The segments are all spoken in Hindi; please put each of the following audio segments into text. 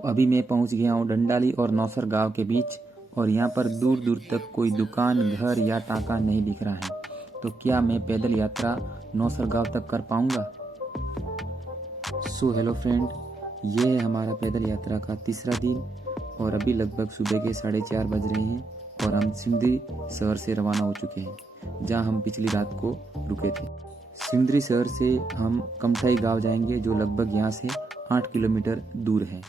अभी मैं पहुंच गया हूं डंडाली और नौसर गांव के बीच और यहां पर दूर दूर तक कोई दुकान, घर या टाका नहीं दिख रहा है। तो क्या मैं पैदल यात्रा नौसर गांव तक कर पाऊंगा? हेलो फ्रेंड, ये है हमारा पैदल यात्रा का तीसरा दिन और अभी लगभग सुबह के 4:30 बज रहे हैं और हम सिंदरी शहर से रवाना हो चुके हैं, जहां हम पिछली रात को रुके थे। सिंदरी शहर से हम कमठाई गांव जाएंगे, जो लगभग यहां से 8 किलोमीटर दूर है।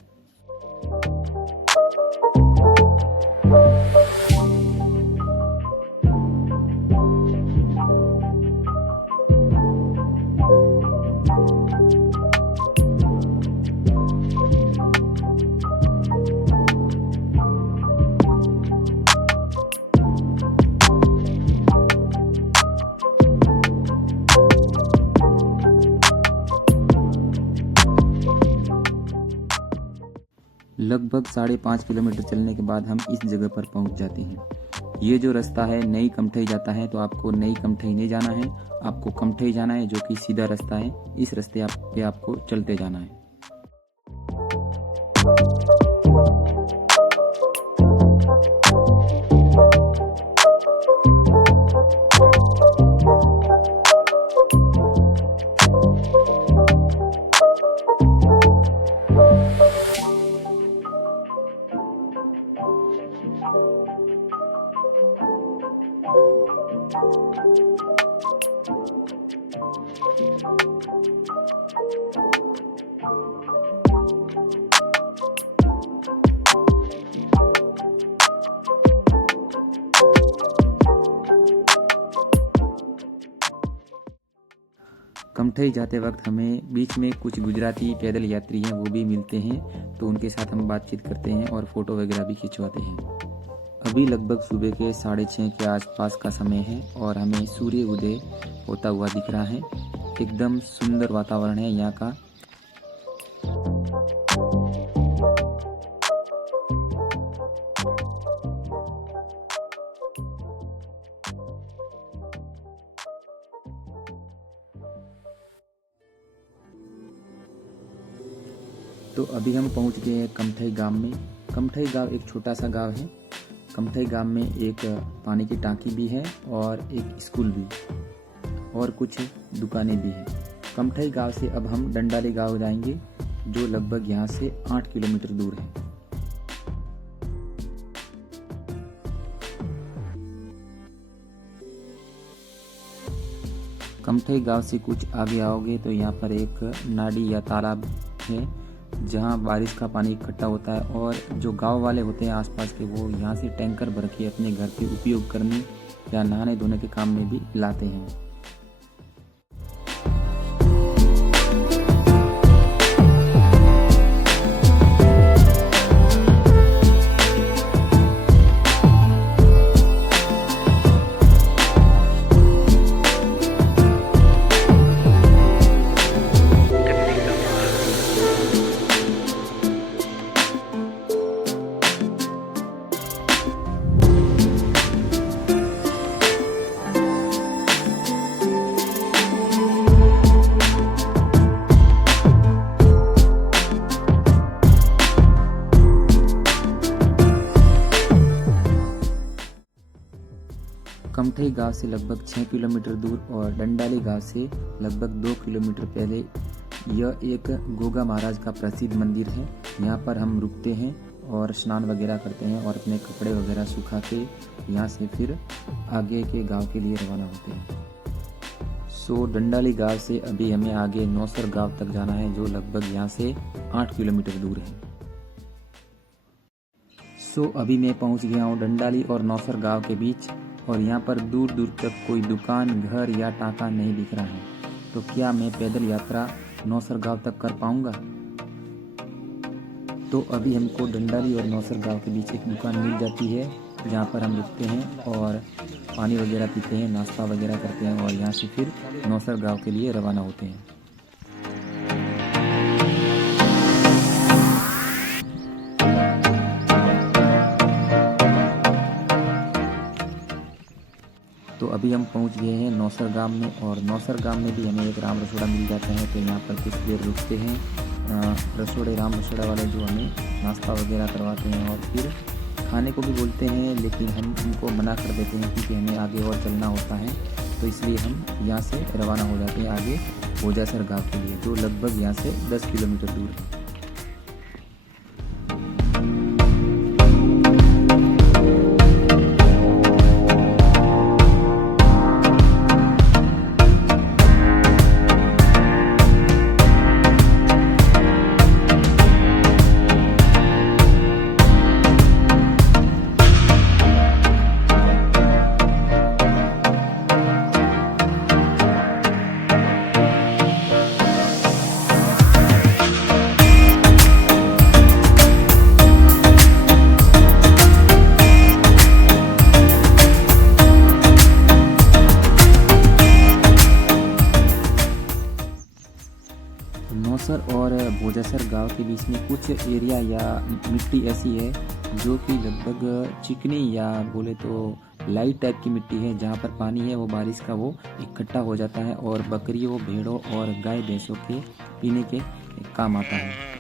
लगभग 5.5 किलोमीटर चलने के बाद हम इस जगह पर पहुंच जाते हैं। ये जो रास्ता है नई कमठई जाता है, तो आपको नई कमठई नहीं जाना है, आपको कमठई जाना है, जो कि सीधा रास्ता है। इस रास्ते पे आपको चलते जाना है। कमठई जाते वक्त हमें बीच में कुछ गुजराती पैदल यात्री हैं, वो भी मिलते हैं, तो उनके साथ हम बातचीत करते हैं और फोटो वगैरह भी खिंचवाते हैं। अभी लगभग सुबह के 6:30 के आसपास का समय है और हमें सूर्य उदय होता हुआ दिख रहा है। एकदम सुंदर वातावरण है यहाँ का। तो अभी हम पहुंच गए हैं कमठई गांव में। कमठई गांव एक छोटा सा गांव है। कमठई गांव में एक पानी की टांकी भी है और एक स्कूल भी और कुछ दुकानें भी हैं। कमठई गांव से अब हम डंडाली गांव जाएंगे, जो लगभग यहाँ से 8 किलोमीटर दूर है। कमठई गांव से कुछ आगे आओगे तो यहाँ पर एक नाडी या तालाब है, जहाँ बारिश का पानी इकट्ठा होता है और जो गांव वाले होते हैं आसपास के, वो यहाँ से टैंकर भर के अपने घर के उपयोग करने या नहाने धोने के काम में भी लाते हैं। कमठई गांव से लगभग 6 किलोमीटर दूर और डंडाली गांव से लगभग 2 किलोमीटर पहले यह एक गोगा महाराज का प्रसिद्ध मंदिर है। यहाँ पर हम रुकते हैं और स्नान वगैरह करते हैं और अपने कपड़े वगैरह सुखा के यहाँ से फिर आगे के गांव के लिए रवाना होते हैं। डंडाली गांव से अभी हमें आगे नौसर गांव तक जाना है, जो लगभग यहाँ से 8 किलोमीटर दूर है। अभी मैं पहुँच गया हूँ डंडाली और नौसर गांव के बीच और यहाँ पर दूर दूर तक कोई दुकान, घर या टाका नहीं दिख रहा है। तो क्या मैं पैदल यात्रा नौसर गांव तक कर पाऊंगा? तो अभी हमको डंडाली और नौसर गांव के बीच एक दुकान मिल जाती है, जहाँ पर हम रुकते हैं और पानी वगैरह पीते हैं, नाश्ता वगैरह करते हैं और यहाँ से फिर नौसर गांव के लिए रवाना होते हैं। तो अभी हम पहुंच गए हैं नौसर गांव में और नौसर गांव में भी हमें एक राम रसोड़ा मिल जाता है, तो यहाँ पर कुछ देर रुकते हैं रसोड़े राम रसोड़ा वाले जो हमें नाश्ता वगैरह करवाते हैं और फिर खाने को भी बोलते हैं, लेकिन हम उनको मना कर देते हैं क्योंकि हमें आगे और चलना होता है। तो इसलिए हम यहाँ से रवाना हो जाते हैं आगे भोजासर गांव के लिए, जो लगभग यहाँ से 10 किलोमीटर दूर है। नौसर और भोजासर गांव के बीच में कुछ एरिया या मिट्टी ऐसी है जो कि लगभग चिकनी या बोले तो लाइट टाइप की मिट्टी है, जहाँ पर पानी है वो बारिश का वो इकट्ठा हो जाता है और बकरियों, भेड़ों और गाय भैंसों के पीने के काम आता है।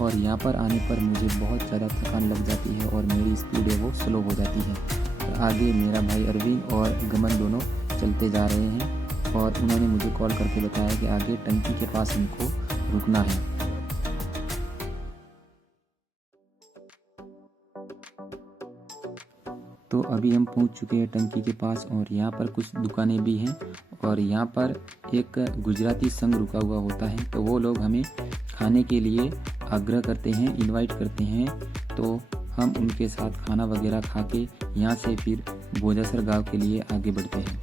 और यहाँ पर आने पर मुझे बहुत ज़्यादा थकान लग जाती है और मेरी स्पीड है वो स्लो हो जाती है। तो आगे मेरा भाई अरविंद और गमन दोनों चलते जा रहे हैं और उन्होंने मुझे कॉल करके बताया कि आगे टंकी के पास हमको रुकना है। तो अभी हम पहुंच चुके हैं टंकी के पास और यहाँ पर कुछ दुकानें भी हैं और यहाँ पर एक गुजराती संघ रुका हुआ होता है, तो वो लोग हमें खाने के लिए आग्रह करते हैं, इनवाइट करते हैं। तो हम उनके साथ खाना वगैरह खा के यहाँ से फिर भोजासर गांव के लिए आगे बढ़ते हैं।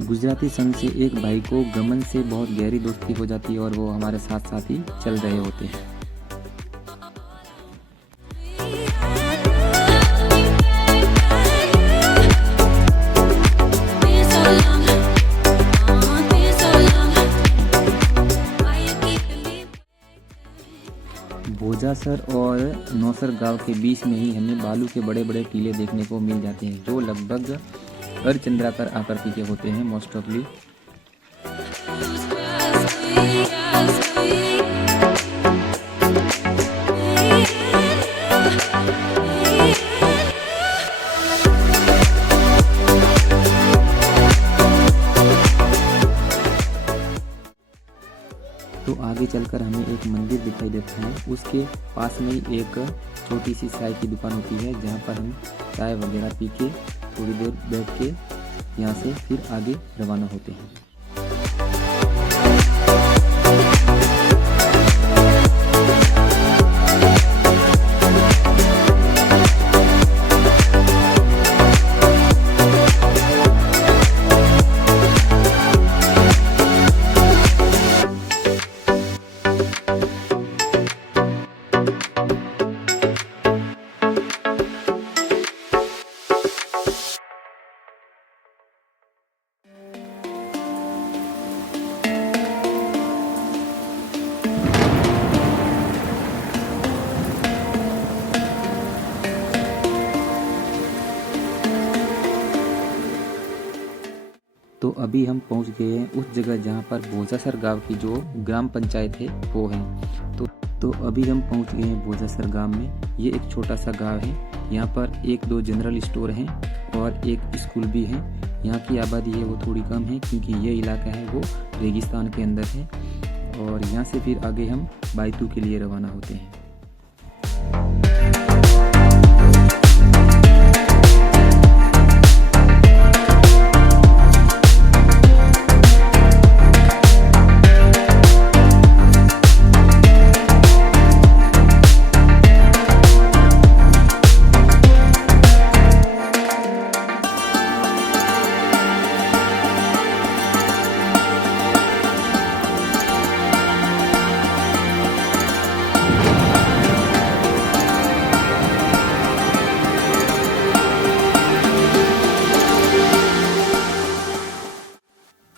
गुजराती संघ से एक भाई को गमन से बहुत गहरी दोस्ती हो जाती है और वो हमारे साथ साथ ही चल रहे होते हैं। भोजासर और नौसर गांव के बीच में ही हमें बालू के बड़े बड़े टीले देखने को मिल जाते हैं, जो लगभग अर्धचंद्राकार आकृति के होते हैं मोस्ट ऑफली। तो आगे चलकर हमें एक मंदिर दिखाई देता है, उसके पास में ही एक छोटी सी चाय की दुकान होती है, जहाँ पर हम चाय वगैरह पी के थोड़ी देर बैठ के यहाँ से फिर आगे रवाना होते हैं। तो अभी हम पहुंच गए हैं उस जगह जहां पर भोजासर गांव की जो ग्राम पंचायत है वो है। तो अभी हम पहुंच गए हैं भोजासर गांव में। ये एक छोटा सा गांव है, यहाँ पर एक दो जनरल स्टोर हैं और एक स्कूल भी है। यहाँ की आबादी है वो थोड़ी कम है क्योंकि ये इलाका है वो रेगिस्तान के अंदर है। और यहाँ से फिर आगे हम बायतू के लिए रवाना होते हैं।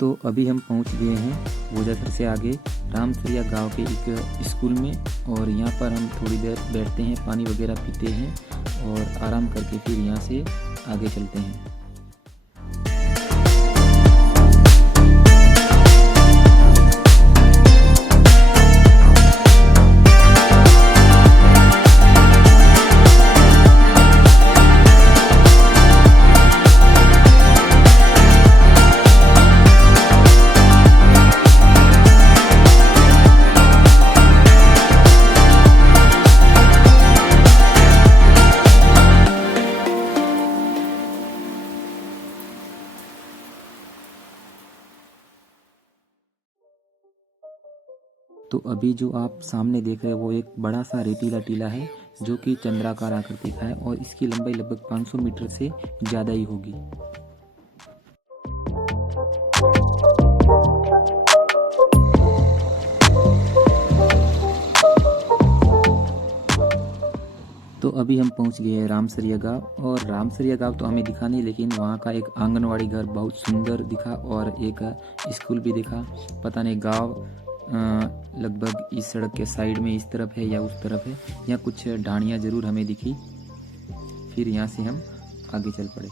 तो अभी हम पहुंच गए हैं भोजासर से आगे रामसरिया गांव के एक स्कूल में, और यहाँ पर हम थोड़ी देर बैठते हैं, पानी वगैरह पीते हैं और आराम करके फिर यहाँ से आगे चलते हैं। तो अभी जो आप सामने देख रहे हैं वो एक बड़ा सा रेतीला टीला है जो कि चंद्राकार आकृति का है, और इसकी लंबाई लगभग 500 मीटर से ज़्यादा ही होगी। तो अभी हम पहुंच गए हैं रामसरिया गांव, और रामसरिया गांव तो हमें दिखा नहीं, लेकिन वहां का एक आंगनवाड़ी घर बहुत सुंदर दिखा और एक स्कूल भी दिखा। पता नहीं गांव लगभग इस सड़क के साइड में इस तरफ है या उस तरफ है। यहाँ कुछ ढाणियाँ जरूर हमें दिखी। फिर यहाँ से हम आगे चल पड़े।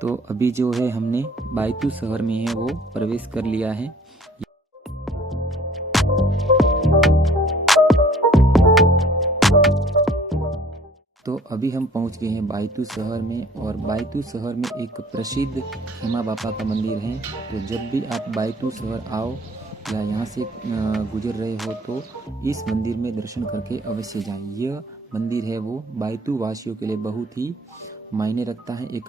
तो अभी जो है हमने बायतू शहर में है वो प्रवेश कर लिया है। तो अभी हम पहुंच गए हैं बायतू शहर में, और बायतू शहर में एक प्रसिद्ध हेमा बापा का मंदिर है। तो जब भी आप बायतू शहर आओ या यहाँ से गुजर रहे हो तो इस मंदिर में दर्शन करके अवश्य जाएं। यह मंदिर है वो बायतू वासियों के लिए बहुत ही मायने रखता है। एक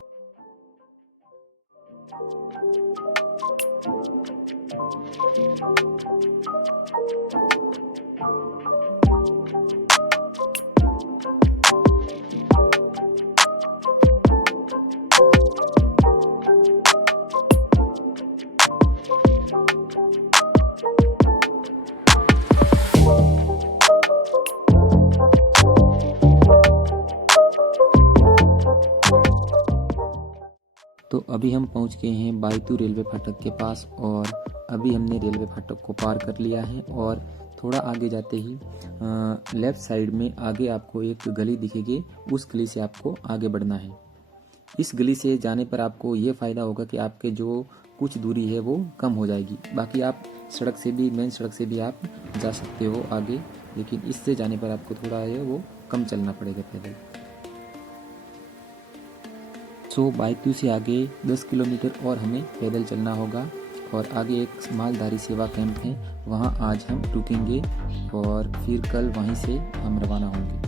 तो अभी हम पहुंच गए हैं बायतू रेलवे फाटक के पास, और अभी हमने रेलवे फाटक को पार कर लिया है। और थोड़ा आगे जाते ही लेफ्ट साइड में आगे आपको एक गली दिखेगी, उस गली से आपको आगे बढ़ना है। इस गली से जाने पर आपको ये फ़ायदा होगा कि आपके जो कुछ दूरी है वो कम हो जाएगी। बाकी आप सड़क से भी, मेन सड़क से भी आप जा सकते हो आगे, लेकिन इससे जाने पर आपको थोड़ा है वो कम चलना पड़ेगा पैदल। तो बायतू से आगे 10 किलोमीटर और हमें पैदल चलना होगा, और आगे एक मालधारी सेवा कैंप है, वहाँ आज हम रुकेंगे और फिर कल वहीं से हम रवाना होंगे।